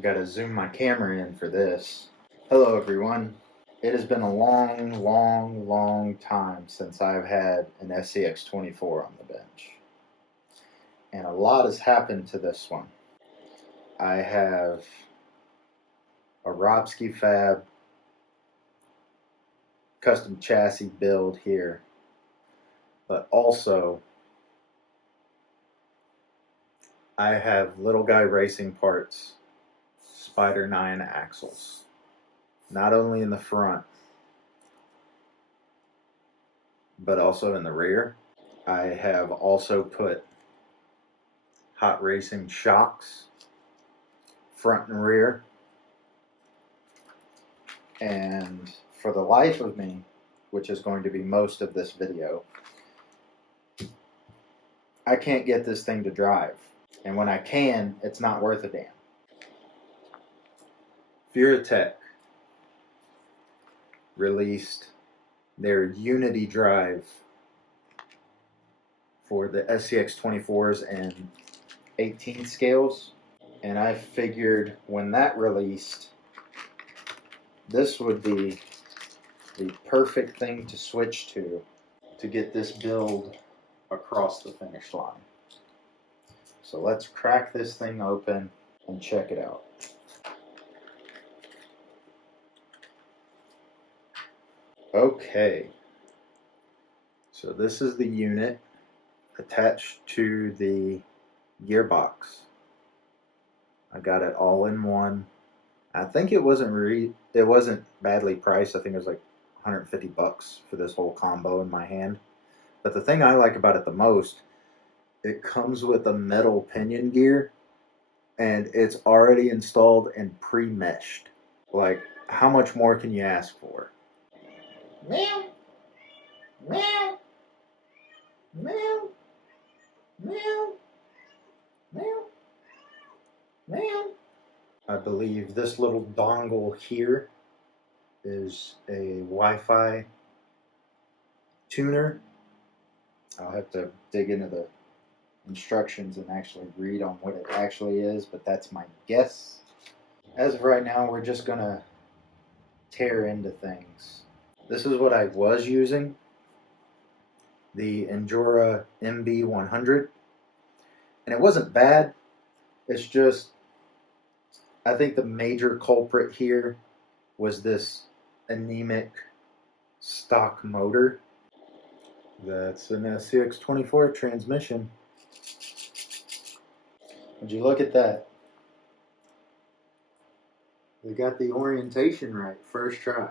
Gotta zoom my camera in for this. Hello everyone. It has been a long time since I've had an SCX24 on the bench. And a lot has happened to this one. I have a Robski Fab custom chassis build here, but also I have Little Guy Racing Parts Spider 9 axles, not only in the front but also in the rear. I have also put Hot Racing shocks front and rear, and for the life of me, which is going to be most of this video, I can't get this thing to drive, and when I can, it's not worth a damn. Furatech released their Unity drive for the SCX24s and 18 scales, and I figured when that released, this would be the perfect thing to switch to get this build across the finish line. So let's crack this thing open and check it out. Okay, so this is the unit attached to the gearbox. I got it all in one. I think it wasn't badly priced. I think it was like 150 bucks for this whole combo in my hand. But the thing I like about it the most, it comes with a metal pinion gear, and it's already installed and pre-meshed. Like, how much more can you ask for? Meow, meow, meow, meow, meow, meow. I believe this little dongle here is a Wi-Fi tuner. I'll have to dig into the instructions and actually read on what it actually is, but that's my guess. As of right now, we're just gonna tear into things. This is what I was using, the Endura MB100, and it wasn't bad. It's just, I think the major culprit here was this anemic stock motor. That's an SCX24 transmission. Would you look at that? They got the orientation right first try.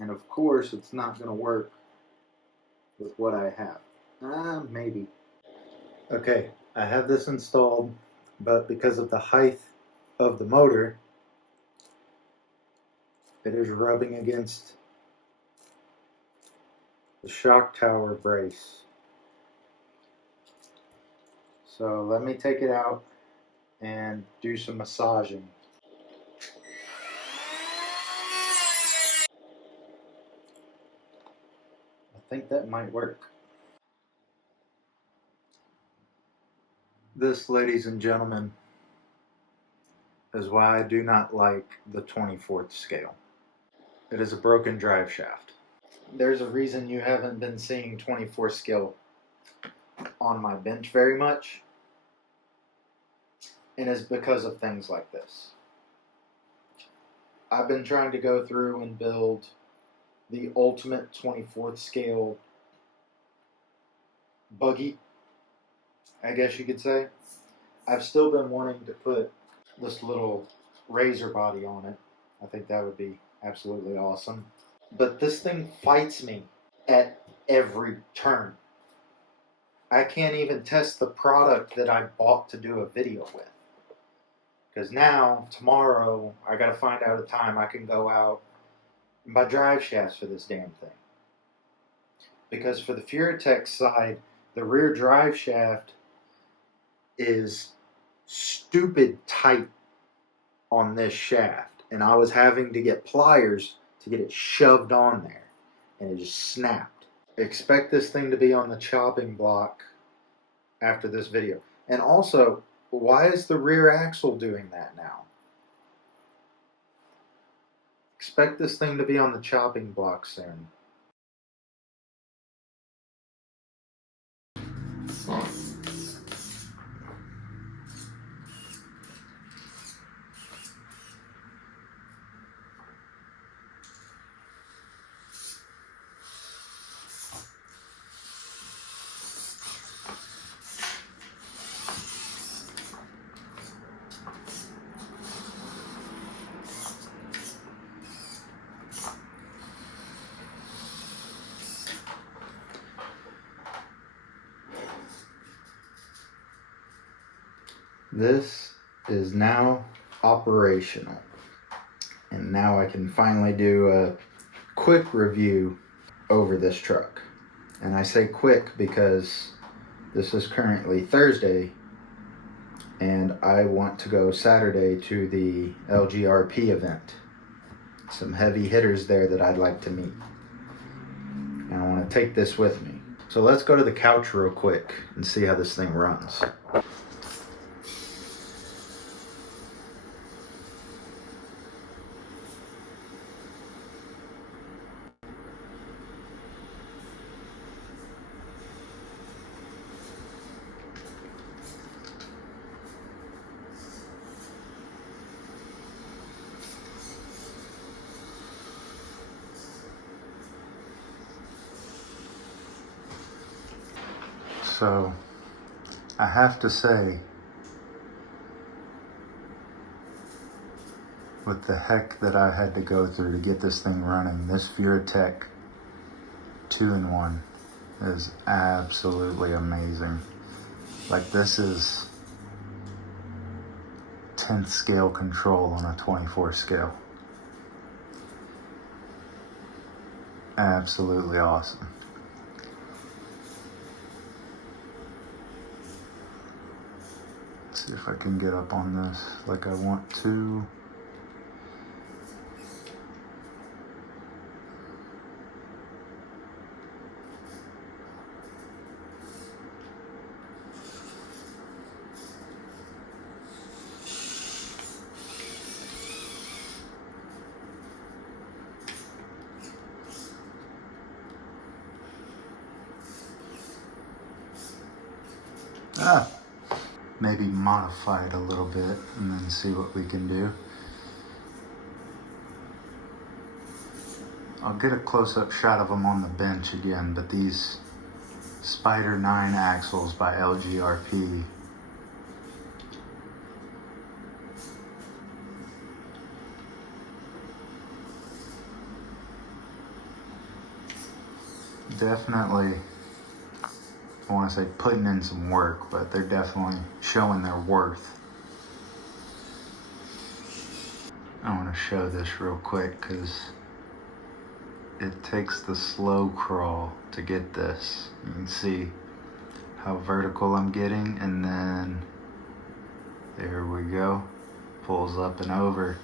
And of course, it's not going to work with what I have. Maybe. Okay, I have this installed, but because of the height of the motor, it is rubbing against the shock tower brace. So let me take it out and do some massaging. I think that might work. This, ladies and gentlemen, is why I do not like the 24th scale. It is a broken drive shaft. There's a reason you haven't been seeing 24 scale on my bench very much, and it's because of things like this. I've been trying to go through and build the ultimate 24th scale buggy, I guess you could say. I've still been wanting to put this little razor body on it. I think that would be absolutely awesome. But this thing fights me at every turn. I can't even test the product that I bought to do a video with. Because now, tomorrow, I gotta find out a time I can go out and buy drive shafts for this damn thing. Because for the Furatech side, the rear drive shaft is stupid tight on this shaft, and I was having to get pliers to get it shoved on there, and it just snapped. Expect this thing to be on the chopping block after this video. And also, Why is the rear axle doing that now? Expect this thing to be on the chopping block soon. This is now operational, and now I can finally do a quick review over this truck. And I say quick because this is currently Thursday and I want to go Saturday to the LGRP event. Some heavy hitters there that I'd like to meet, and I want to take this with me. So let's go to the couch real quick and see how this thing runs. So I have to say, with the heck that I had to go through to get this thing running, this Vuratech 2-in-1 is absolutely amazing. Like, this is 10th scale control on a 24 scale. Absolutely awesome. Let's see if I can get up on this like I want to. Maybe modify it a little bit and then see what we can do. I'll get a close-up shot of them on the bench again, but these Spider 9 axles by LGRP, definitely, I want to say putting in some work, but they're definitely showing their worth. I want to show this real quick because it takes the slow crawl to get this. You can see how vertical I'm getting, and then there we go, pulls up and over.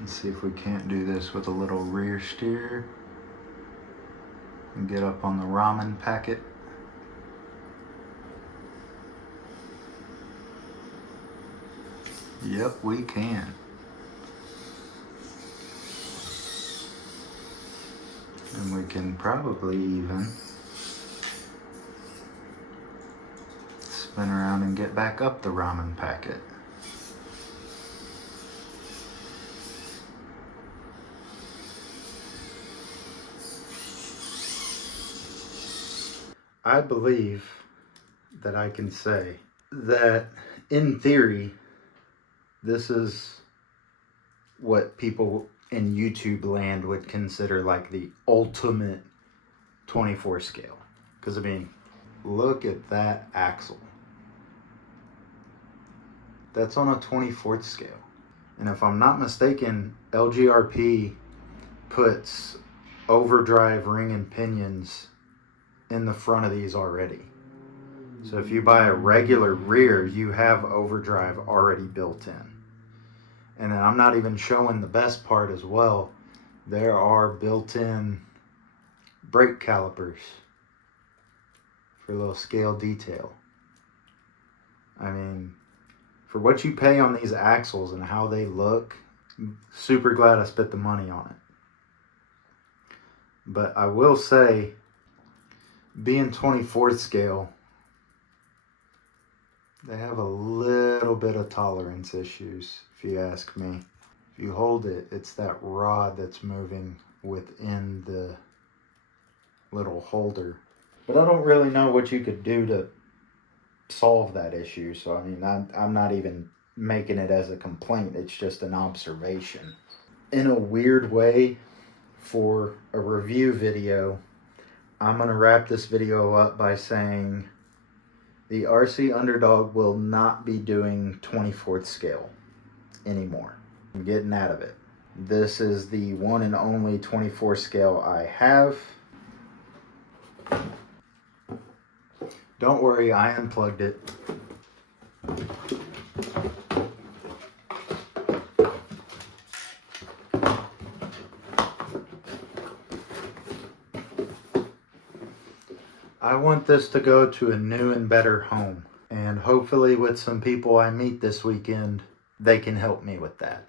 Let's see if we can't do this with a little rear steer and get up on the ramen packet. Yep, we can. And we can probably even spin around and get back up the ramen packet. I believe that I can say that, in theory, this is what people in YouTube land would consider like the ultimate 24 scale. Because, I mean, look at that axle. That's on a 24th scale. And if I'm not mistaken, LGRP puts overdrive ring and pinions in the front of these already. So if you buy a regular rear, you have overdrive already built in. And then I'm not even showing the best part as well. There are built-in brake calipers for a little scale detail. I mean, for what you pay on these axles and how they look, I'm super glad I spent the money on it. But I will say, being 24th scale, they have a little bit of tolerance issues, if you ask me. If you hold it, it's that rod that's moving within the little holder. But I don't really know what you could do to solve that issue. So, I mean, I'm not even making it as a complaint. It's just an observation. In a weird way, for a review video, I'm going to wrap this video up by saying the RC Underdog will not be doing 24th scale anymore. I'm getting out of it. This is the one and only 24 scale I have. Don't worry, I unplugged it. I want this to go to a new and better home. And hopefully with some people I meet this weekend, they can help me with that.